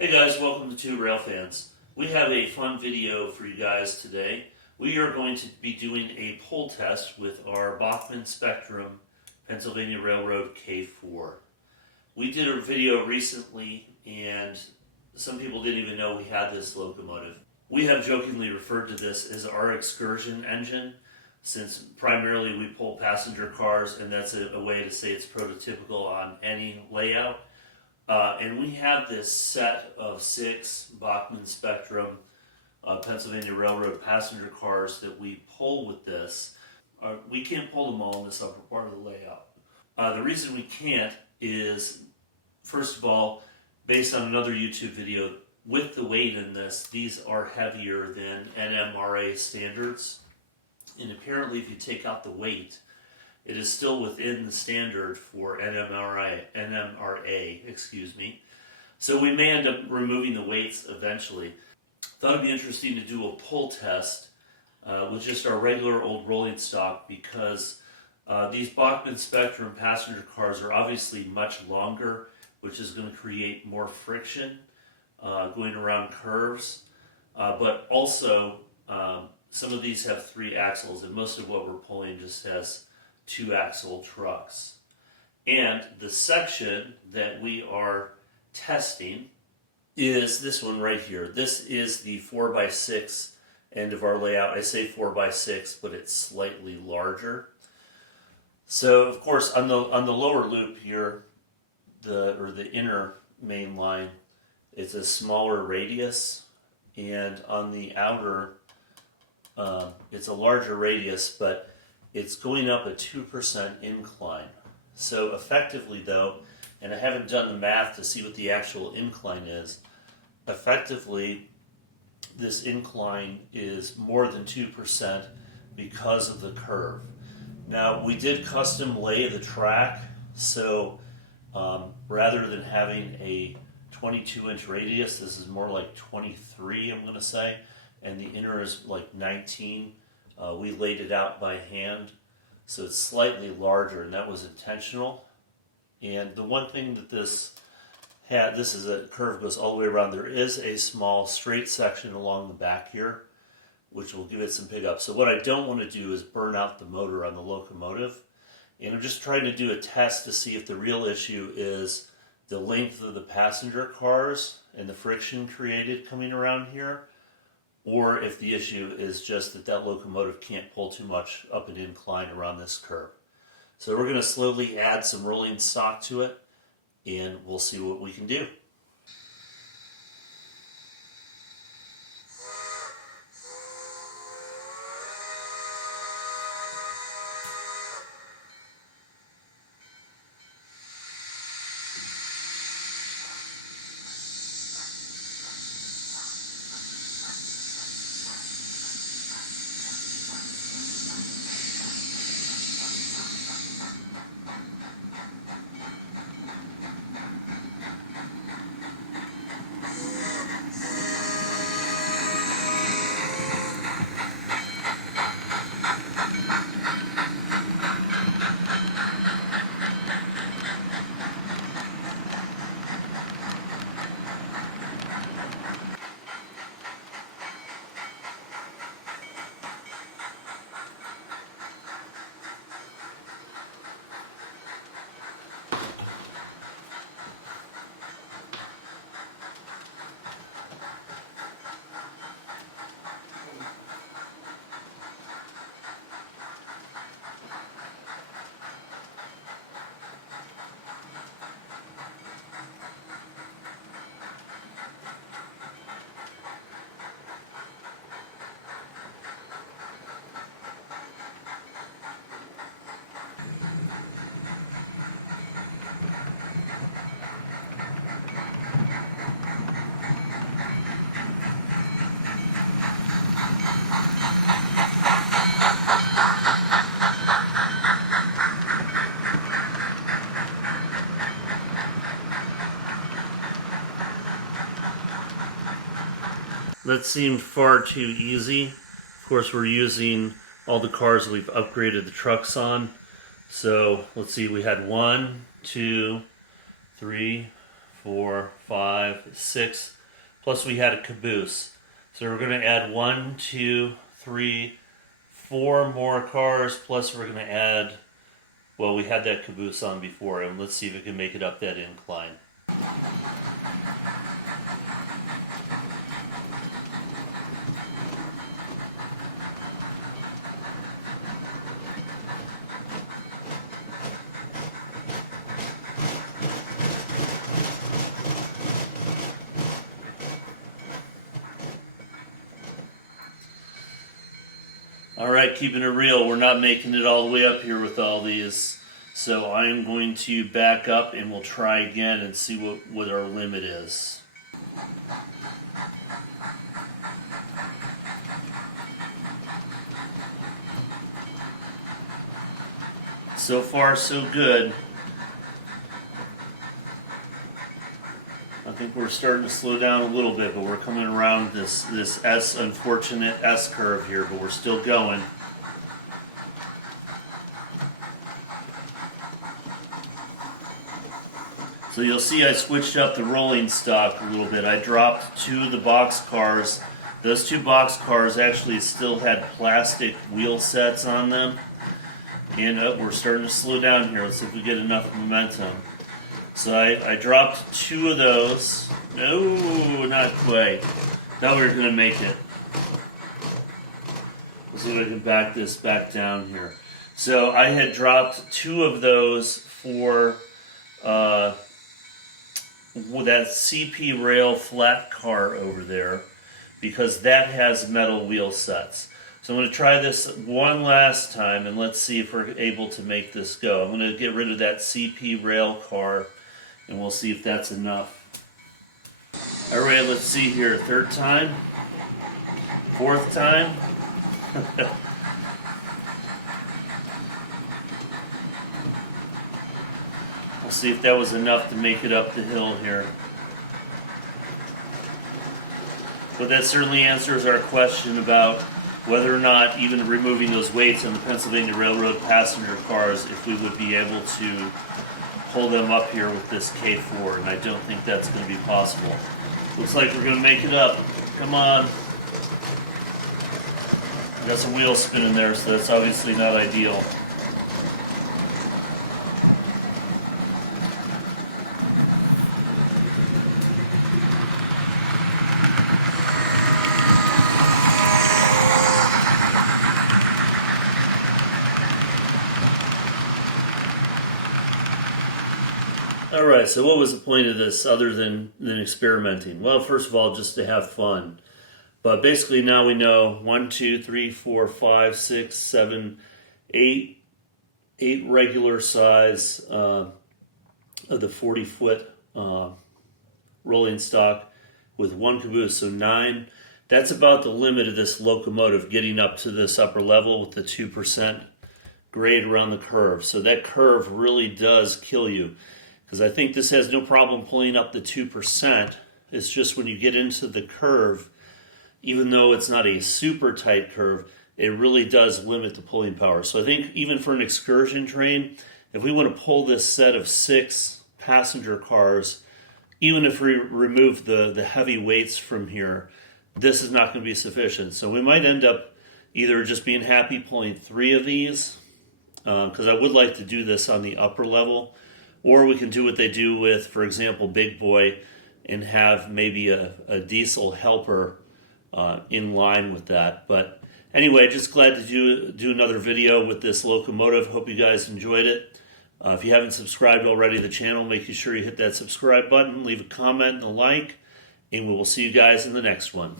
Hey guys, welcome to Two Rail Fans. We have a fun video for you guys today. We are going to be doing a pull test with our Bachmann Spectrum Pennsylvania Railroad K4. We did a video recently and some people didn't even know we had this locomotive. We have jokingly referred to this as our excursion engine since primarily we pull passenger cars, and that's a way to say it's prototypical on any layout. And we have this set of 6 Bachmann Spectrum Pennsylvania Railroad passenger cars that we pull with this. We can't pull them all in this upper part of the layout. The reason we can't is, first of all, based on another YouTube video, with the weight in this, these are heavier than NMRA standards. And apparently if you take out the weight, it is still within the standard for NMRA, So we may end up removing the weights eventually. Thought it'd be interesting to do a pull test with just our regular old rolling stock because these Bachmann Spectrum passenger cars are obviously much longer, which is going to create more friction going around curves. But also, some of these have 3 axles, and most of what we're pulling just has 2-axle trucks. And the section that we are testing is this one right here. This is the 4x6 end of our layout. I say 4x6, but it's slightly larger. So of course on the lower loop here, the inner main line, it's a smaller radius, and on the outer it's a larger radius, but it's going up a 2% incline. So effectively though, and I haven't done the math to see what the actual incline is, effectively this incline is more than 2% because of the curve. Now we did custom lay the track, so rather than having a 22-inch radius, this is more like 23, I'm going to say, and the inner is like 19. We laid it out by hand, so it's slightly larger, and that was intentional. And the one thing that this had, this is a curve goes all the way around. There is a small straight section along the back here, which will give it some pickup. So what I don't want to do is burn out the motor on the locomotive. And I'm just trying to do a test to see if the real issue is the length of the passenger cars and the friction created coming around here, or if the issue is just that that locomotive can't pull too much up an incline around this curve. So we're going to slowly add some rolling stock to it, and we'll see what we can do. That seemed far too easy. Of course, we're using all the cars we've upgraded the trucks on. So let's see, we had 1, 2, 3, 4, 5, 6, plus we had a caboose. So we're going to add 1, 2, 3, 4 more cars, plus we're going to add, well, we had that caboose on before, and let's see if we can make it up that incline. Alright, keeping it real, we're not making it all the way up here with all these. So I'm going to back up and we'll try again and see what our limit is. So far so good. I think we're starting to slow down a little bit, but we're coming around this unfortunate S curve here, but we're still going. So you'll see I switched up the rolling stock a little bit. I dropped 2 of the box cars. Those 2 box cars actually still had plastic wheel sets on them. And we're starting to slow down here. Let's see if we get enough momentum. So I dropped 2 of those. No, not quite. Thought we were going to make it. Let's see if I can back this back down here. So I had dropped 2 of those for that CP rail flat car over there, because that has metal wheel sets. So I'm going to try this one last time and let's see if we're able to make this go. I'm going to get rid of that CP rail car and we'll see if that's enough. Alright, let's see here. 3rd time? 4th time? We'll see if that was enough to make it up the hill here. But that certainly answers our question about whether or not, even removing those weights on the Pennsylvania Railroad passenger cars, if we would be able to pull them up here with this K4, and I don't think that's going to be possible. Looks like we're going to make it up. Come on. Got some wheel spin in there, so that's obviously not ideal. Alright, so what was the point of this other than experimenting? Well, first of all, just to have fun. But basically now we know 1, 2, 3, 4, 5, 6, 7, 8 regular size of the 40-foot rolling stock with 1 caboose, so 9. That's about the limit of this locomotive getting up to this upper level with the 2% grade around the curve. So that curve really does kill you, because I think this has no problem pulling up the 2%. It's just when you get into the curve, even though it's not a super tight curve, it really does limit the pulling power. So I think even for an excursion train, if we want to pull this set of 6 passenger cars, even if we remove the heavy weights from here, this is not going to be sufficient. So we might end up either just being happy pulling 3 of these, because I would like to do this on the upper level, or we can do what they do with, for example, Big Boy, and have maybe a diesel helper in line with that. But anyway, just glad to do another video with this locomotive. Hope you guys enjoyed it. If you haven't subscribed already to the channel, make sure you hit that subscribe button, leave a comment and a like, and we will see you guys in the next one.